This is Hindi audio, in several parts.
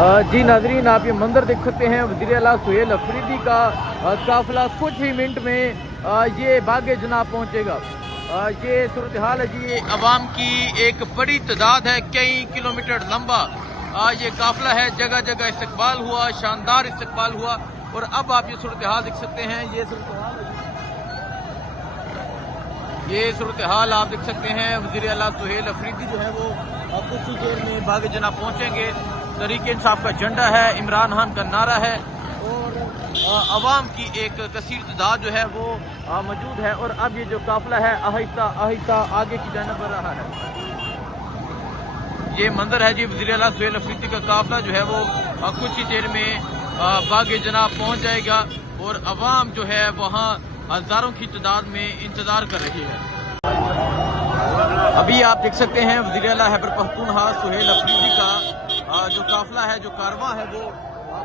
जी नाजरीन, आप ये मंदिर देख सकते हैं वज़ीर आला सुहेल अफरीदी का काफिला कुछ ही मिनट में ये बागे जनाब पहुंचेगा। ये सूरत हाल है जी, ये अवाम की एक बड़ी तादाद है, कई किलोमीटर लंबा ये काफिला है। जगह जगह इस्तकबाल हुआ, शानदार इस्तकबाल हुआ। और अब आप ये सूरत हाल देख सकते हैं, ये सूरत हाल आप देख सकते हैं। वज़ीर आला सुहेल अफरीदी जो है वो कुछ ही देर में बागे जनाब पहुंचेंगे। तहरीक इंसाफ का झंडा है, इमरान खान का नारा है और अवाम की एक कसीर तादाद जो है वो मौजूद है। और अब ये जो काफिला है आहिस्ता आहिस्ता आगे की जानिब बढ़ रहा है। ये मंदिर है जी, वज़ीर आला सुहेल अफरीदी का काफिला जो है वो कुछ ही देर में बागे जनाब पहुंच जाएगा। और अवाम जो है वहाँ हजारों की तादाद में इंतजार कर रही है। अभी आप देख सकते हैं वज़ीर आला खैबर पख्तूनख्वा सुहेल अफरीदी का जो काफिला है, जो कारवां है, वो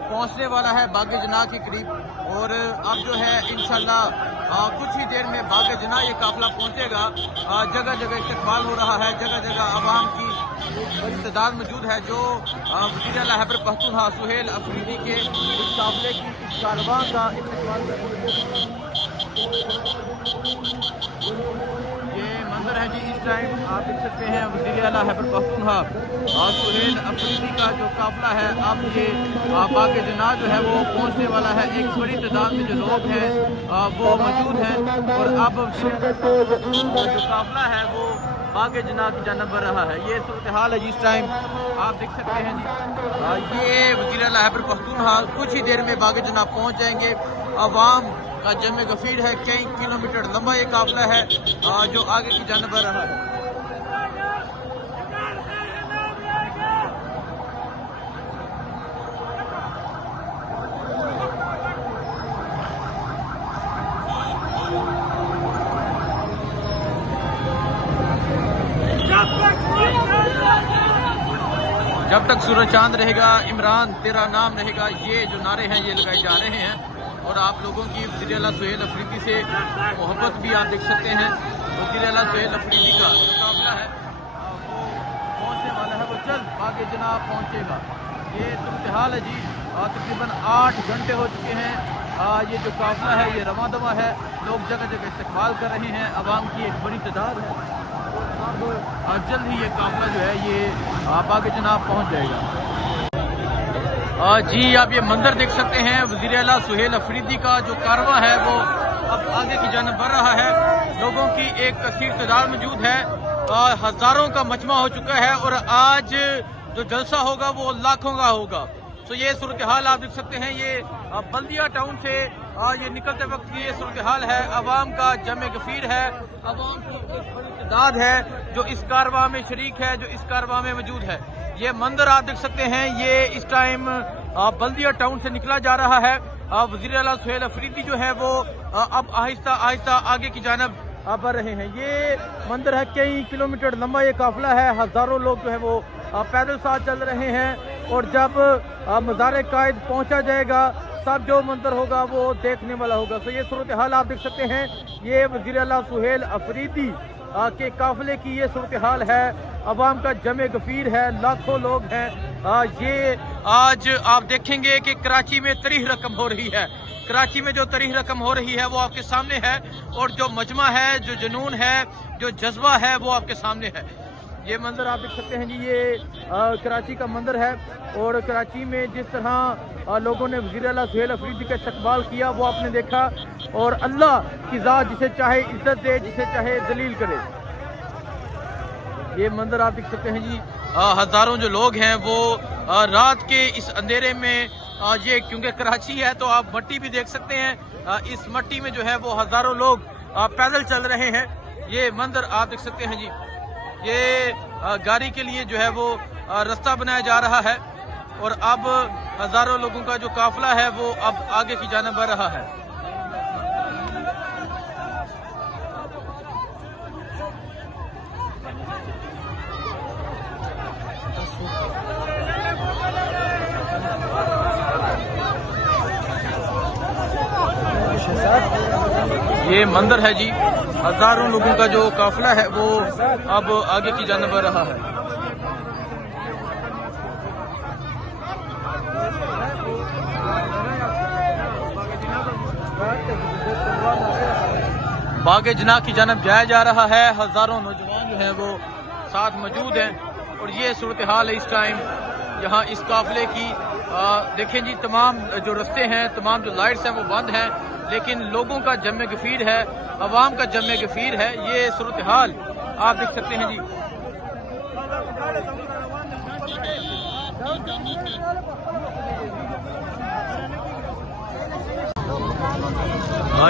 पहुंचने वाला है बागे जनाब के करीब। और अब जो है इंशाल्लाह कुछ ही देर में बागे जनाब ये काफिला पहुंचेगा। जगह जगह इस्तकबाल हो रहा है, जगह जगह अवाम की बड़ी तादाद मौजूद है जो वज़ीर आला खैबर पख्तूनख्वा सुहेल अफरीदी के इस काफिले की इस कारवां का इस्तकबाल कर रही है। ये मंदिर है जी, इस टाइम आप देख सकते हैं वज़ीर आला खैबर पख्तूनख्वा और सुहेल अफरीदी का जो काफिला है, अब ये बागे जनाब जो है वो पहुंचने वाला है। एक बड़ी तादाद में जो लोग हैं वो मौजूद हैं। और अब जो काफिला है वो बागे जनाब की जानिब बढ़ रहा है। ये सूरत हाल है जी, इस टाइम आप देख सकते हैं जी। ये वज़ीर आला खैबर पख्तूनख्वा कुछ ही देर में बागे जनाब पहुंच जाएंगे। अवाम का जमे गफीर है, कई किलोमीटर लंबा ये काफिला है जो आगे की जानिब बढ़ रहा है। जब तक सूरज चांद रहेगा, इमरान तेरा नाम रहेगा, ये जो नारे हैं ये लगाए जा रहे हैं। और आप लोगों की वज़ीर आला सुहेल अफरीदी से मोहब्बत भी आप देख सकते हैं। वज़ीर आला सुहेल अफरीदी का जो काफिला है वो पहुंचने वाला है, वो जल्द बागे जनाब पहुंचेगा। ये सूरत हाल है जी, तकरीबन 8 घंटे हो चुके हैं। ये जो काफिला है ये रवां दवा है, लोग जगह जगह इस्तकबाल कर रहे हैं, अवाम की एक बड़ी तादाद है। अब जल्द ही ये काफिला जो है ये बागे जनाब पहुंच जाएगा। जी आप ये मंदिर देख सकते हैं, वज़ीर आला सुहेल अफरीदी का जो कारवां है वो अब आगे की जानिब बढ़ रहा है। लोगों की एक कसीर तादाद मौजूद है, हजारों का मजमा हो चुका है। और आज जो जलसा होगा वो लाखों का होगा। तो ये सूरत हाल आप देख सकते हैं। ये बल्दिया टाउन से ये निकलते वक्त ये सूरत हाल है। अवाम का जमे गफीर है, अवाम की एक बड़ी तादाद है जो इस कारवां में शरीक है, जो इस कारवां में मौजूद है। ये मंदिर आप देख सकते हैं, ये इस टाइम बल्दिया टाउन से निकला जा रहा है। वज़ीर आला सुहेल अफरीदी जो है वो अब आहिस्ता आहिस्ता आगे की जानिब बढ़ रहे हैं। ये मंदिर है, कई किलोमीटर लंबा ये काफिला है, हजारों लोग जो है वो पैदल साथ चल रहे हैं। और जब मज़ार कायद पहुंचा जाएगा, सब जो मंदिर होगा वो देखने वाला होगा। तो ये सूरत हाल आप देख सकते हैं, ये वज़ीर आला सुहेल अफरीदी के काफिले की ये सूरत हाल है। अवाम का जमे गफीर है, लाखों लोग हैं। ये आज आप देखेंगे कि कराची में तरीह रकम हो रही है। कराची में जो तरीह रकम हो रही है वो आपके सामने है। और जो मजमा है, जो जुनून है, जो जज्बा है वो आपके सामने है। ये मंदिर आप देख सकते हैं जी, ये कराची का मंदिर है। और कराची में जिस तरह लोगों ने वज़ीर आला सुहेल अफरीदी का इस्तकबाल किया वो आपने देखा। और अल्लाह की ज़ात जिसे चाहे इज्जत दे, जिसे चाहे जलील करे। ये मंदिर आप देख सकते हैं जी, हजारों जो लोग हैं वो रात के इस अंधेरे में ये क्योंकि कराची है तो आप मट्टी भी देख सकते हैं। इस मट्टी में जो है वो हजारों लोग पैदल चल रहे हैं। ये मंदिर आप देख सकते हैं जी, ये गाड़ी के लिए जो है वो रास्ता बनाया जा रहा है। और अब हजारों लोगों का जो काफिला है वो अब आगे की जानिब बढ़ रहा है। ये मंदिर है जी, हजारों लोगों का जो काफिला है वो अब आगे की जानिब बढ़ रहा है। बागे जना की जानब जाया जा रहा है। हजारों नौजवान जो हैं वो साथ मौजूद हैं और ये सूरत हाल है इस टाइम यहाँ इस काफिले की। देखें जी, तमाम जो रास्ते हैं, तमाम जो लाइट्स हैं वो बंद हैं, लेकिन लोगों का जमे गफीर है, अवाम का जमे गफीर है। ये सूरत हाल आप देख सकते हैं जी।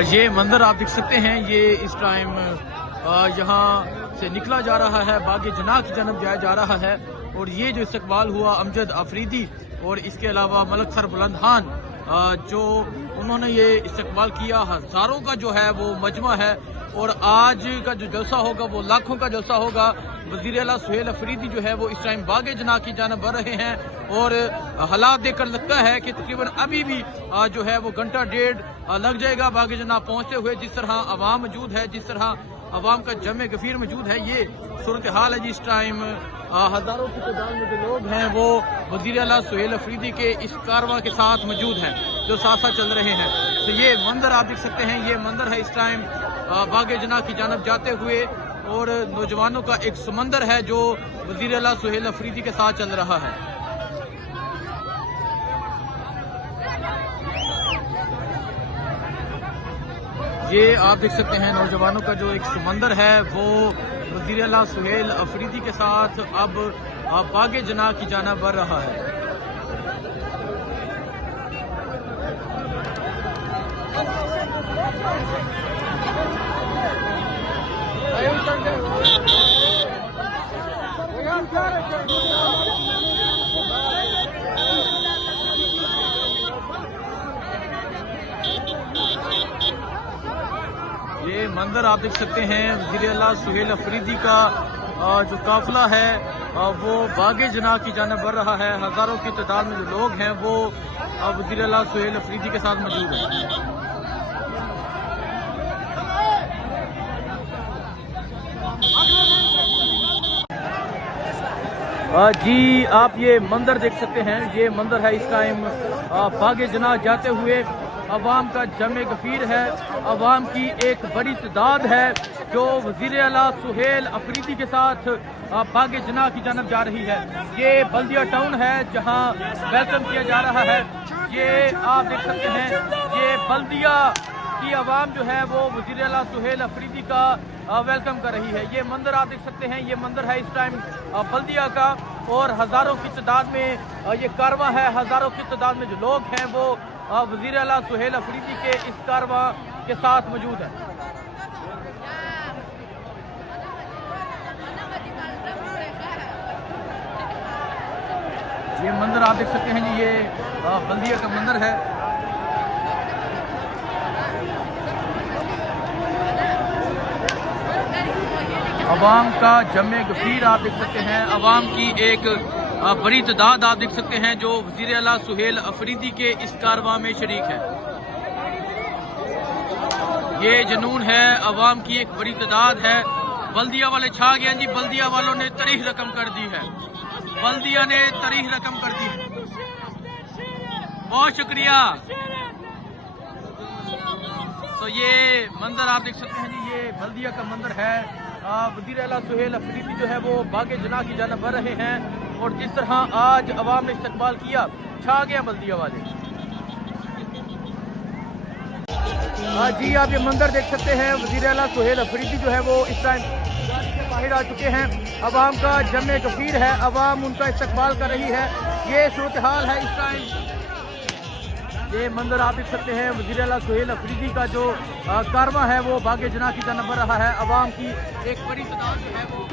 ये मंजर आप देख सकते हैं, ये इस टाइम यहाँ से निकला जा रहा है, बागे जना की जानब जाया जा रहा है। और ये जो इस्तकबाल हुआ अमजद अफरीदी और इसके अलावा मलक सर बुलंद खान, जो उन्होंने ये इस्तकबाल किया, हजारों का जो है वो मजमा है। और आज का जो जलसा होगा वो लाखों का जलसा होगा। वज़ीर आला सुहेल अफरीदी जो है वो इस टाइम बागे जना की जानब बढ़ रहे हैं और हालात देखकर लगता है कि तकरीबन अभी भी जो है वो घंटा डेढ़ लग जाएगा बागे जना पहुंचते हुए। जिस तरह अवाम मौजूद है, जिस तरह अवाम का जमे गफीर मौजूद है, ये सूरत हाल है जी। इस टाइम हजारों की तादाद में जो लोग हैं वो वज़ीर आला सुहेल अफरीदी के इस कारवां के साथ मौजूद हैं, जो साथ साथ चल रहे हैं। तो ये मंजर आप देख सकते हैं, ये मंजर है इस टाइम बागे जना की जानब जाते हुए और नौजवानों का एक समंदर है जो वज़ीर आला सुहेल अफरीदी के साथ चल रहा है। ये आप देख सकते हैं नौजवानों का जो एक समंदर है वो वज़ीर आला सुहेल अफरीदी के साथ अब बागे जना की जानब बढ़ रहा है। ये मंजर आप देख सकते हैं, वज़ीर आला सुहेल अफरीदी का जो काफिला है वो बागे जना की जानब बढ़ रहा है। हजारों की तादाद में जो लोग हैं वो वज़ीर आला सुहेल अफरीदी के साथ मौजूद हैं। जी आप ये मंजर देख सकते हैं, ये मंजर है इस टाइम बागे जना जाते हुए। अवाम का जमे गफीर है, अवाम की एक बड़ी तादाद है जो वज़ीर आला सुहेल अफरीदी के साथ बागे जना की जानब जा रही है। ये बल्दिया टाउन है जहां वेलकम किया जा रहा है। ये आप देख सकते हैं, ये बल्दिया की आवाम जो है वो वज़ीर आला सुहेल अफरीदी का वेलकम कर रही है। ये मंजर आप देख सकते हैं, ये मंजर है इस टाइम बल्दिया का और हजारों की तादाद में ये कारवां है। हजारों की तादाद में जो लोग हैं वो वज़ीर आला सुहेल अफरीदी के इस कारवां के साथ मौजूद है। ये मंजर आप देख सकते हैं जी, ये बल्दिया का मंजर है। अवाम का जमे गफीर आप देख सकते हैं, अवाम की एक बड़ी तादाद आप देख सकते हैं जो वज़ीर आला सुहेल अफरीदी के इस कारवां में शरीक है। ये जुनून है, अवाम की एक बड़ी तादाद है। बल्दिया वाले छा गए जी, बल्दिया वालों ने तरीह रकम कर दी है, बल्दिया ने तरीह रकम कर दी है। बहुत शुक्रिया। तो ये मंजर आप देख सकते हैं जी, ये बल्दिया का मंजर है। वज़ीर आला सुहेल अफरीदी जो है वो बागे जना की जानब बढ़ रहे हैं और जिस तरह आज अवाम ने इस्तकबाल किया, छा गया बल्दिया वाले। जी आप ये मंजर देख सकते हैं, वज़ीर आला सुहेल अफरीदी जो है वो इस टाइम बाहर आ चुके हैं। अवाम का जमे गफीर है, अवाम उनका इस्तकबाल कर रही है। ये सूरत हाल है इस टाइम। ये मंजर आप देख सकते हैं, वज़ीर आला सुहेल अफरीदी का जो कारवां है वो बागे जना की जानब बढ़ रहा है। अवाम की एक बड़ी तादाद जो है वो